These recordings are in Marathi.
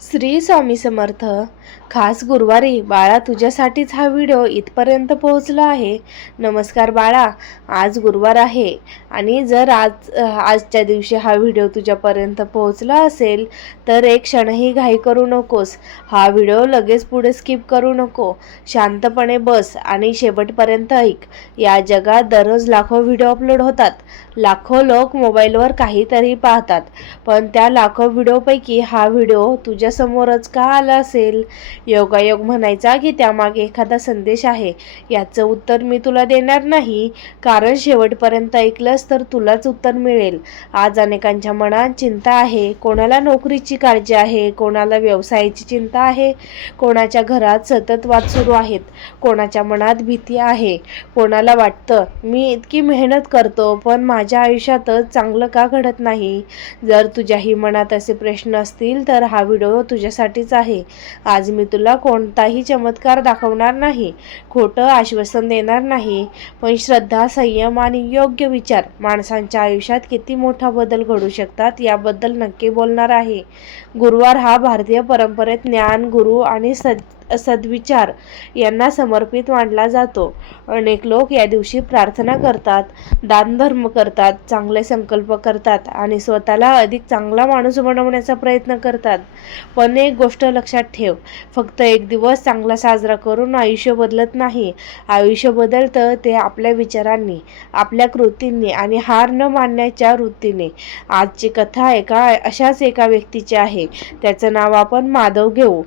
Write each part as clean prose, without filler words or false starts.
श्री स्वामी समर्थ. खास गुरुवारी बाळा, तुझ्यासाठीच हा व्हिडिओ इथपर्यंत पोहोचला आहे. नमस्कार बाळा, आज गुरुवार आहे आणि जर आजच्या दिवशी हा व्हिडिओ तुझ्यापर्यंत पोहोचला असेल तर एक क्षणही घाई करू नकोस. हा व्हिडिओ लगेच पुढे स्किप करू नको. शांतपणे बस आणि शेवटपर्यंत ऐक. या जगात दररोज लाखो व्हिडिओ अपलोड होतात. लाखो लोक मोबाईलवर काहीतरी पाहतात, पण त्या लाखो व्हिडिओपैकी हा व्हिडिओ तुझ्या समोरच का आला असेल? योगायोग म्हणायचा की त्यामागे एखादा संदेश आहे. याचं उत्तर मी तुला देणार नाही, कारण शेवटपर्यंत ऐकलंस तर तुलाच उत्तर मिळेल. आज अनेकांच्या मनात चिंता आहे. कोणाला नोकरीची काळजी आहे, कोणाला व्यवसायाची चिंता आहे, कोणाच्या घरात सतत वाद सुरू आहेत, कोणाच्या मनात भीती आहे, कोणाला वाटतं मी इतकी मेहनत करतो पण माझ्या आयुष्यातच चांगलं का घडत नाही. जर तुझ्याही मनात असे प्रश्न असतील तर हा व्हिडिओ तुझ्यासाठीच आहे. आज मी तुला कोणताही चमत्कार दाखवणार नाही, खोटं आश्वासन देणार नाही, पण श्रद्धा, संयम आणि योग्य विचार माणसांच्या आयुष्यात किती मोठा बदल घडू शकतात याबद्दल नक्की बोलणार आहे. गुरुवार हा भारतीय परंपरेत ज्ञान, गुरु आणि सद्विचार यांना समर्पित मानला जातो. अनेक लोक या दिवशी प्रार्थना करतात, दानधर्म करतात, चांगले संकल्प करतात आणि स्वतःला अधिक चांगला माणूस बनवण्याचा प्रयत्न करतात. पण एक गोष्ट लक्षात ठेव, फक्त एक दिवस चांगला साजरा करून आयुष्य बदलत नाही. आयुष्य बदलतं ते आपल्या विचारांनी, आपल्या कृतींनी आणि हार न मानण्याच्या वृत्तीने. आजची कथा अशाच एका व्यक्तीची आहे. त्याचं नाव आपण माधव घेऊ.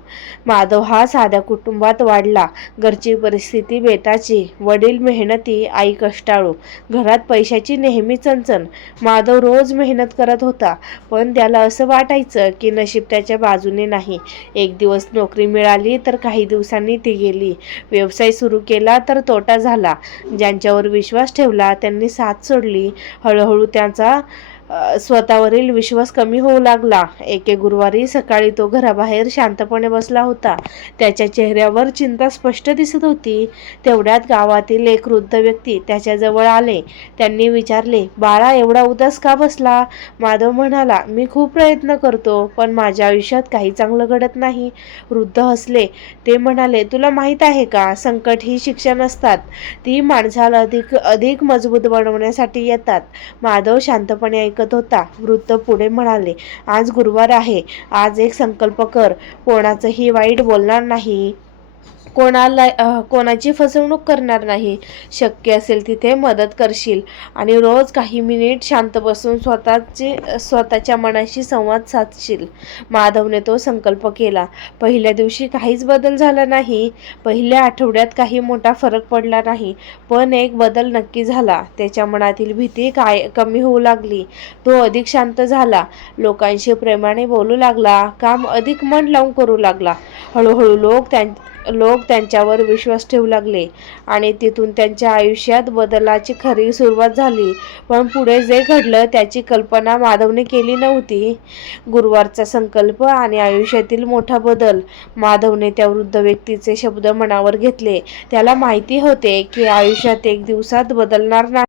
माधव हा साध्या कुटुंबात वाढला. घरची परिस्थिती बेताची, वडील मेहनती, आई कष्टाळू, घरात पैशाची नेहमी चणचण. माधव रोज मेहनत करत होता, पण त्याला असं वाटायचं की नशीब त्याच्या बाजूने नाही. एक दिवस नोकरी मिळाली तर काही दिवसांनी ती गेली. व्यवसाय सुरू केला तर तोटा झाला. ज्यांच्यावर विश्वास ठेवला त्यांनी साथ सोडली. हळूहळू त्याचा स्वतःवरील विश्वास कमी होऊ लागला. एके गुरुवारी सकाळी तो घराबाहेर शांतपणे बसला होता. त्याच्या चेहऱ्यावर चिंता स्पष्ट दिसत होती. तेवढ्यात गावातील एक वृद्ध व्यक्ती त्याच्याजवळ आले. त्यांनी विचारले, बाळा, एवढा उदास का बसला? माधव म्हणाला, मी खूप प्रयत्न करतो पण माझ्या आयुष्यात काही चांगलं घडत नाही. वृद्ध हसले. ते म्हणाले, तुला माहीत आहे का, संकट ही शिक्षा नसतात, ती माणसाला अधिक मजबूत बनवण्यासाठी येतात. माधव शांतपणे ऐकत होता. वृद्ध पुढे म्हणाले, आज गुरुवार आहे. आज एक संकल्प कर. कोणाचंही वाईट बोलणार नाही, कोणाची फसवणूक करणार नाही, शक्य असेल तिथे मदत करशील आणि रोज काही मिनिट शांत बसून स्वतःच्या मनाशी संवाद साधशील. माधवने तो संकल्प केला. पहिल्या दिवशी काहीच बदल झाला नाही. पहिल्या आठवड्यात काही मोठा फरक पडला नाही, पण एक बदल नक्की झाला. त्याच्या मनातील भीती कमी होऊ लागली. तो अधिक शांत झाला. लोकांशी प्रेमाने बोलू लागला. काम अधिक मन लावून करू लागला. हळूहळू लोक त्यांच्यावर विश्वास ठेवू लागले आणि तिथून त्यांच्या आयुष्यात बदलाची खरी सुरुवात झाली. पण पुढे जे घडलं त्याची कल्पना माधवने केली नव्हती. गुरुवारचा संकल्प आणि आयुष्यातील मोठा बदल. माधवने त्या वृद्ध व्यक्तीचे शब्द मनावर घेतले. त्याला माहिती होते की आयुष्यात एक दिवसात बदलणार नाही,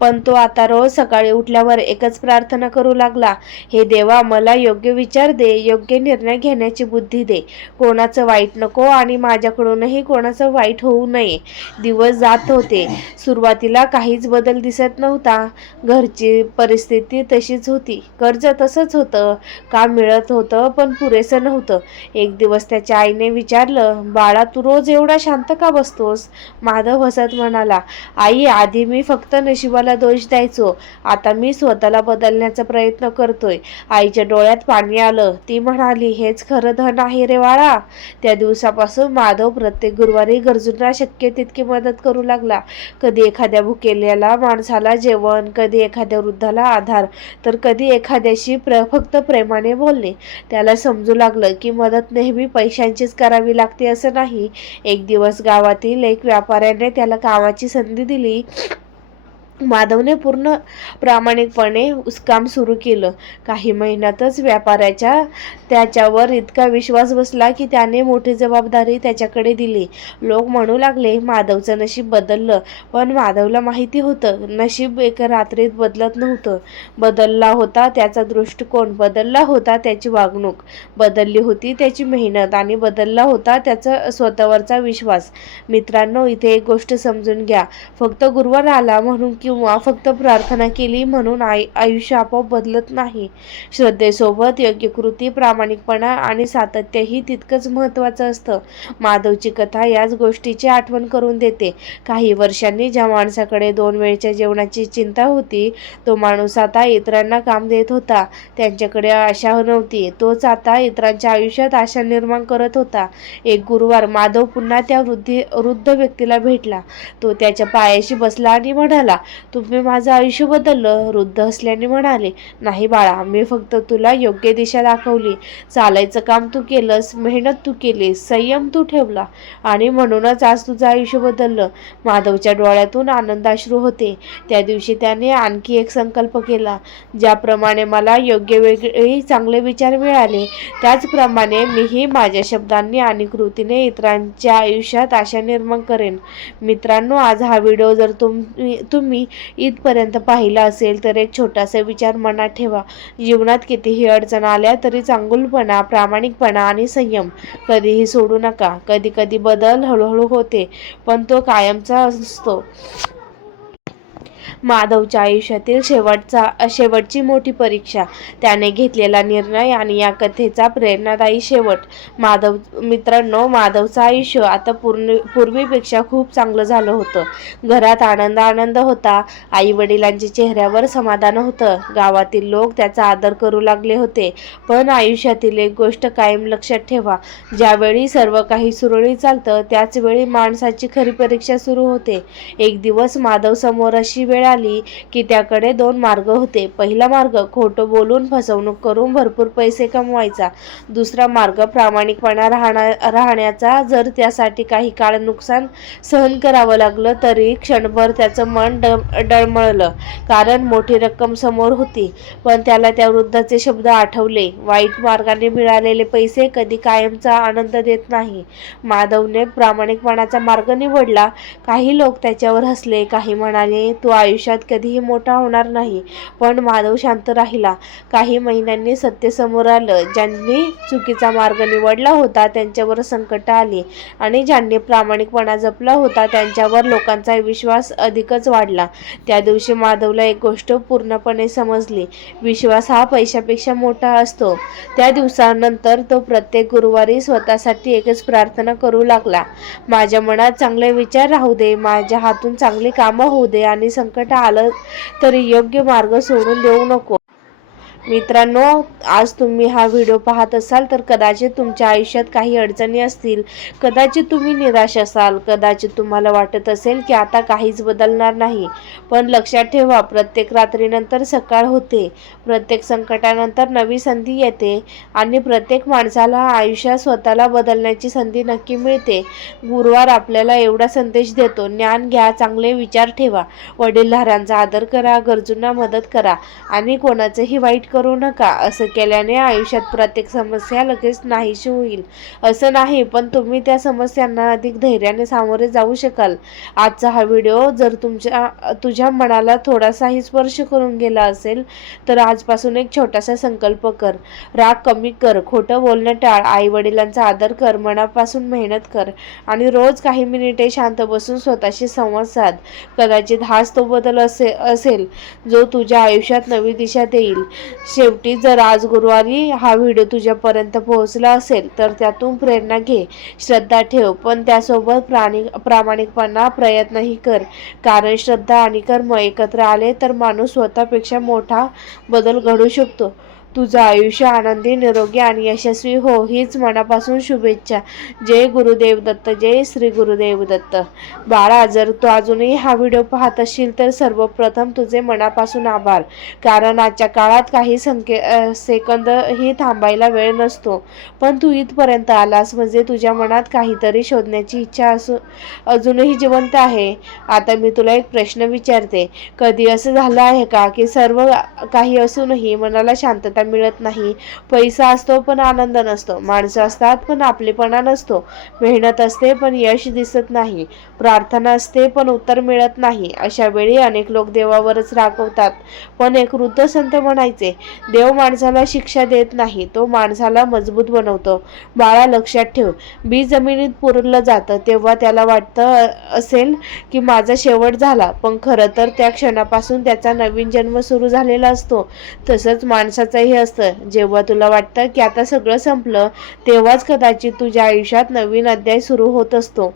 पण तो आता रोज सकाळी उठल्यावर एकच प्रार्थना करू लागला, हे देवा, मला योग्य विचार दे, योग्य निर्णय घेण्याची बुद्धी दे, कोणाचं वाईट नको आणि माझ्याकडूनही कोणाचं वाईट होऊ नये. दिवस जात होते. सुरुवातीला काहीच बदल दिसत नव्हता. घरची परिस्थिती तशीच होती, कर्ज तसंच होतं, काम मिळत होतं पण पुरेसं नव्हतं. एक दिवस त्याच्या आईने विचारलं, बाळा, तू रोज एवढा शांत का बसतोस? माधव हसत म्हणाला, आई, आधी मी फक्त नशिबाला दोष द्यायचो, आता मी स्वतःला बदलण्याचा प्रयत्न करतोय. आईच्या डोळ्यात पाणी आलं. ती म्हणाली, हेच खरं धन आहे रे बाळा. त्या दिवसापासून माधव प्रत्येक गुरुवारी गरजूंना शक्य तितकी मदत करू लागला. कधी एखाद्या भुकेलेल्या माणसाला जेवण, कधी एखाद्या वृद्धाला आधार, तर कधी एखाद्याशी फक्त प्रेमाने बोलणे. त्याला समजू लागलं की मदत नेहमी पैशांचीच करावी लागते असं नाही. एक दिवस गावातील एक व्यापाऱ्याने त्याला कामाची संधी दिली. माधवने पूर्ण प्रामाणिकपणे काम सुरू केलं. काही महिन्यातच व्यापाऱ्याच्या त्याच्यावर इतका विश्वास बसला की त्याने मोठी जबाबदारी त्याच्याकडे दिली. लोक म्हणू लागले, माधवचं नशीब बदललं. पण माधवला माहिती होतं, नशीब एका रात्रीत बदलत नव्हतं. बदलला होता त्याचा दृष्टिकोन, बदलला होता त्याची वागणूक, बदलली होती त्याची मेहनत आणि बदलला होता त्याचा स्वतःवरचा विश्वास. मित्रांनो, इथे एक गोष्ट समजून घ्या. फक्त गुरुवार आला म्हणून किंवा फक्त प्रार्थना केली म्हणून आयुष्य आपोआप बदलत नाही. श्रद्धेसोबत योग्य कृती, प्रामाणिकपणा आणि सातत्यही तितकंच महत्त्वाचं असतं. माधवची कथा याच गोष्टीची आठवण करून देते. काही वर्षांनी ज्या माणसाकडे 2 वेळच्या जेवणाची चिंता होती, तो माणूस आता इतरांना काम देत होता. त्यांच्याकडे आशा नव्हती, तोच आता इतरांच्या आयुष्यात आशा निर्माण करत होता. एक गुरुवार माधव पुन्हा त्या वृद्ध व्यक्तीला भेटला. तो त्याच्या पायाशी बसला आणि म्हणाला, तुम्ही माझं आयुष्य बदललं. वृद्ध हसल्याने म्हणाले, नाही बाळा, मी फक्त तुला योग्य दिशा दाखवली. चालायचं काम तू केलंस, मेहनत तू केलीस, संयम तू ठेवला आणि म्हणूनच आज तुझं आयुष्य बदललं. माधवच्या डोळ्यातून आनंदाश्रू होते. त्या दिवशी त्याने आणखी एक संकल्प केला. ज्याप्रमाणे मला योग्य वेळी चांगले विचार मिळाले, त्याचप्रमाणे मीही माझ्या शब्दांनी आणि कृतीने इतरांच्या आयुष्यात आशा निर्माण करेन. मित्रांनो, आज हा व्हिडिओ जर तुम्ही इथपर्यंत पाहिला असेल तर एक छोटासा विचार मनात ठेवा. जीवनात कितीही अडचण आल्या तरी चांगुलपणा, प्रामाणिकपणा आणि संयम कधीही सोडू नका. कधी कधी बदल हळूहळू होते, पण तो कायमचा असतो. माधवच्या आयुष्यातील शेवटची मोठी परीक्षा, त्याने घेतलेला निर्णय आणि या कथेचा प्रेरणादायी शेवट. मित्रांनो, माधवचं आयुष्य आता पूर्वीपेक्षा खूप चांगलं झालं होतं. घरात आनंद होता. आई वडिलांच्या चेहऱ्यावर समाधान होतं. गावातील लोक त्याचा आदर करू लागले होते. पण आयुष्यातील एक गोष्ट कायम लक्षात ठेवा, ज्यावेळी सर्व काही सुरळीत चालतं त्याच वेळी माणसाची खरी परीक्षा सुरू होते. एक दिवस माधव समोर अशी वेळ आली की त्याकडे 2 मार्ग होते. पहिला मार्ग खोटं बोलून फसवणूक करून भरपूर पैसे कमवायचा. दुसरा मार्ग प्रामाणिकपणा राहण्याचा. जर त्यासाठी काही काळ नुकसान सहन करावं लागलं तरी क्षणभर त्याचं मन डळमळलं, कारण मोठी रक्कम समोर होती. पण त्याला त्या वृद्धाचे शब्द आठवले, वाईट मार्गाने मिळालेले पैसे कधी कायमचा आनंद देत नाही. माधवने प्रामाणिकपणाचा मार्ग निवडला. काही लोक त्याच्यावर हसले, काही म्हणाले, तू आयुष्यात कधीही मोठा होणार नाही. पण माधव शांत राहिला. काही महिन्यांनी सत्य समोर आलं. ज्यांनी चुकीचा मार्ग निवडला होता त्यांच्यावर संकट आली आणि ज्यांनी प्रामाणिकपणा जपला होता त्यांच्यावर लोकांचा विश्वास अधिकच वाढला. त्या दिवशी माधवला एक गोष्ट पूर्णपणे समजली, विश्वास हा पैशापेक्षा मोठा असतो. त्या दिवसानंतर तो प्रत्येक गुरुवारी स्वतःसाठी एकच प्रार्थना करू लागला, माझ्या मनात चांगले विचार राहू दे, माझ्या हातून चांगली कामं होऊ दे आणि संकट आलं तरी योग्य मार्ग सोडून देऊ नको. मित्रांनो, आज तुम्ही हा व्हिडिओ पाहत असाल तर कदाचित तुमच्या आयुष्यात काही अडचणी असतील, कदाचित तुम्ही निराश असाल, कदाचित तुम्हाला वाटत असेल की आता काहीच बदलणार नाही. पण लक्षात ठेवा, प्रत्येक रात्रीनंतर सकाळ होते, प्रत्येक संकटानंतर नवी संधी येते आणि प्रत्येक माणसाला आयुष्यात स्वतःला बदलण्याची संधी नक्की मिळते. गुरुवार आपल्याला एवढा संदेश देतो, ज्ञान घ्या, चांगले विचार ठेवा, वडीलधाऱ्यांचा आदर करा, गरजूंना मदत करा आणि कोणाचंही वाईट करू नका. असं केल्याने आयुष्यात प्रत्येक समस्या लगेच नाहीशी होईल असं नाही, पण तुम्ही त्या समस्यांना अधिक धैर्याने सामोरे जाऊ शकाल. आजचा हा व्हिडिओ जर तुझ्या मनाला थोडासाही स्पर्श करून गेला असेल तर आजपासून एक छोटासा संकल्प कर. राग कमी कर, खोटं बोलणं टाळ, आई वडिलांचा आदर कर, मनापासून मेहनत कर आणि रोज काही मिनिटे शांत बसून स्वतःशी संवाद साध. कदाचित हाच तो बदल असेल जो तुझ्या आयुष्यात नवी दिशा देईल. शेवटी, जर आज गुरुवारी हा व्हिडिओ तुझ्यापर्यंत पोहोचला असेल तर त्यातून प्रेरणा घे, श्रद्धा ठेव, पण त्यासोबत प्रामाणिकपणा प्रयत्नही कर. कारण श्रद्धा आणि कर्म एकत्र आले तर माणूस स्वतःपेक्षा मोठा बदल घडू शकतो. तुझं आयुष्य आनंदी, निरोगी आणि यशस्वी हो, हीच मनापासून शुभेच्छा. जय गुरुदेव दत्त. जय श्री गुरुदेव दत्त. बाळा, जर तू अजूनही हा व्हिडिओ पाहत असशील तर सर्वप्रथम तुझे मनापासून आभार. कारण आजच्या काळात काही सेकंदही थांबायला वेळ नसतो. पण तू इथपर्यंत आलास म्हणजे तुझ्या मनात काहीतरी शोधण्याची इच्छा अजूनही जिवंत आहे. आता मी तुला एक प्रश्न विचारते. कधी असं झालं आहे का की सर्व काही असूनही मनाला शांतता मिळत नाही? पैसा असतो पण आनंद नसतो, माणसं असतात पण आपलेपणा नसतो, मेहनत असते पण यश दिसत नाही, प्रार्थना असते पण उत्तर मिळत नाही. अशा वेळी अनेक लोक देवावरच रागवतात. पण एक वृद्ध संत म्हणायचे, देव माणसाला शिक्षा देत नाही, तो माणसाला मजबूत बनवतो. बाळा, लक्षात ठेव, बी जमिनीत पुरलं जातं तेव्हा त्याला वाटतं असेल की माझा शेवट झाला, पण खरं तर त्या क्षणापासून त्याचा नवीन जन्म सुरू झालेला असतो. तसंच माणसाचंही असतं. जेव्हा तुला वाटतं की आता सगळं संपलं, तेव्हाच कदाचित तुझ्या आयुष्यात नवीन अध्याय सुरू होत असतो.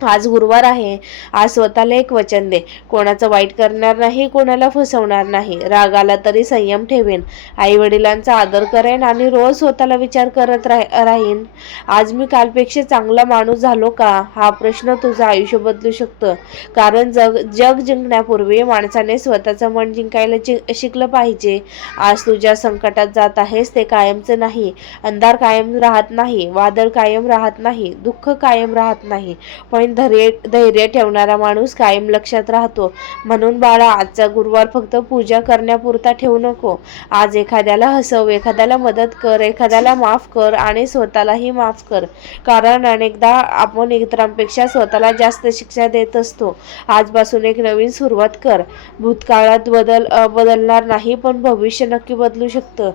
आज गुरुवार आहे. आज स्वतःला एक वचन दे. कोणाचं वाईट करणार नाही, कोणाला फसवणार नाही, राग आला तरी संयम ठेवेन, आई वडिलांचा आदर करेन आणि रोज स्वतःला विचार करत राहीन, आज मी कालपेक्षा चांगला माणूस झालो का? हा प्रश्न तुझं आयुष्य बदलू शकतं. कारण जग जिंकण्यापूर्वी माणसाने स्वतःचं मन जिंकायला शिकलं पाहिजे. आज तुझ्या संकटात जात आहेस ते कायमचं नाही. अंधार कायम राहत नाही, वादळ कायम राहत नाही, दुःख कायम राहत नाही, पण धैर्य ठेवणारा माणूस कायम लक्षात राहतो. म्हणून बाळा, आजचा गुरुवार फक्त पूजा करण्यापुरता ठेवू नको. आज एखाद्याला हसव, एखाद्याला मदत कर, एखाद्याला माफ कर आणि स्वतःलाही माफ कर. कारण अनेकदा आपण इतरांपेक्षा स्वतःला जास्त शिक्षा देत असतो. आजपासून एक नवीन सुरुवात कर. भूतकाळात बदलणार नाही, पण भविष्य नक्की बदलू शकतं.